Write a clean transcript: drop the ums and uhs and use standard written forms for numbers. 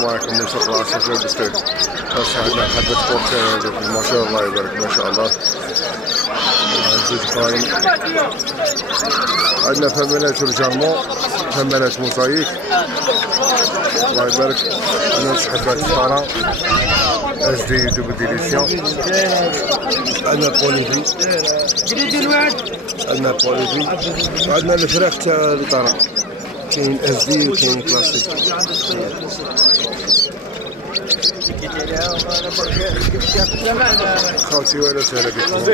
السلام عليكم من سوق العصر في البستان. عندنا حبة كورت ما شاء الله يبارك ما شاء الله. زوج قايم. عندنا فمانات رجالمون، فمانات موزايك الله يبارك. عندنا حبات الطارة اس دي دوبل ديليسيون. عندنا بوليفي، عندنا بوليفي، وعندنا الفراخ تاع الطارة كاين اس دي وكاين كلاسيك. خوتي ولا سهلا بكم.